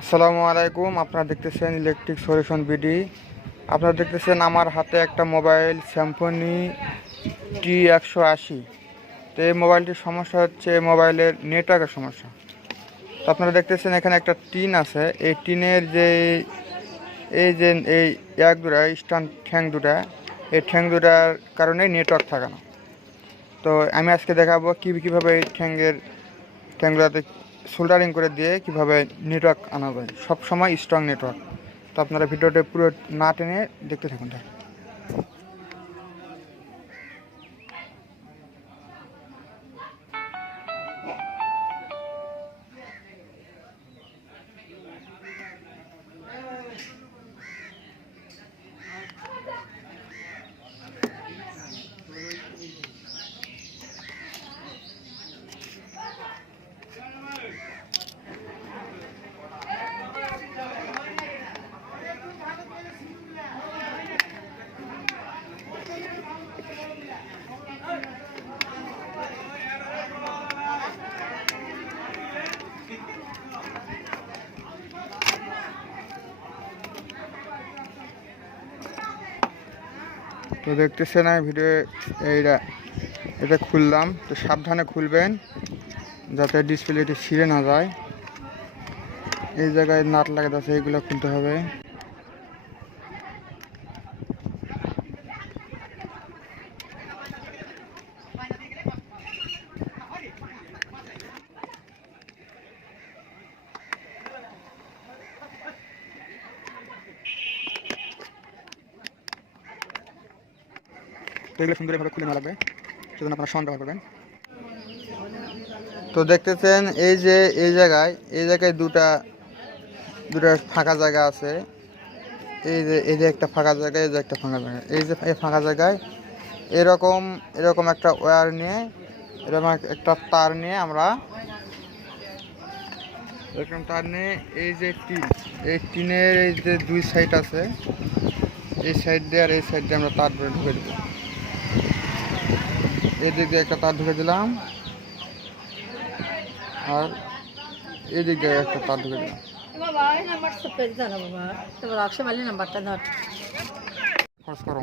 আসসালামু আলাইকুম। আপনারা দেখতেছেন ইলেকট্রিক সলিউশন বিডি। আপনারা দেখতেছেন আমার হাতে একটা মোবাইল স্যামসনি T180। তো এই মোবাইলটির সমস্যা হচ্ছে মোবাইলের নেটওয়ার্কের সমস্যা। তো আপনারা দেখতেছেন এখানে একটা টিন আছে। এই টিনের যে এই এক দুটা স্ট্যান্ড ঠ্যাং দুটা, এই ঠ্যাং দুটার কারণে নেটওয়ার্ক থাকে না। তো আমি আজকে দেখাবো কীভাবে এই ঠ্যাংগুলোতে সোল্ডারিং করে দিয়ে কিভাবে নেটওয়ার্ক আনা যায়, সব সময় স্ট্রং নেটওয়ার্ক। তো আপনারা ভিডিওটা পুরো না টেনে দেখতে থাকুন। তো দেখতেছেন আমি ভিডিও এটা খুললাম। তো সাবধানে খুলবেন যাতে ডিসপ্লেটি ছিঁড়ে না যায়। এই জায়গায় নাট লাগাতে আছে, এইগুলো খুলতে হবে। তো এগুলো সুন্দরভাবে খুলে নেওয়া লাগবে, সেজন্য আপনারা সমান ব্যবহার করবেন। তো দেখতেছেন এই জায়গায় দুটা ফাঁকা জায়গা আছে। এই যে একটা ফাঁকা জায়গা, এই যে একটা ফাঁকা জায়গা। এই ফাঁকা জায়গায় এরকম একটা ওয়্যার নিয়ে, এরকম একটা তার নিয়ে আমরা এরকম তার নিয়ে এই টিনের এই যে দুই সাইড আছে, এই সাইড দিয়ে আর এই সাইড দিয়ে আমরা তার ঢুকে দেবো। এই দিক দিয়ে একটা তার ঢুকে দিলাম, আর এই দিক দিয়ে একটা তার ঢুকে দিলাম। খরচ করো।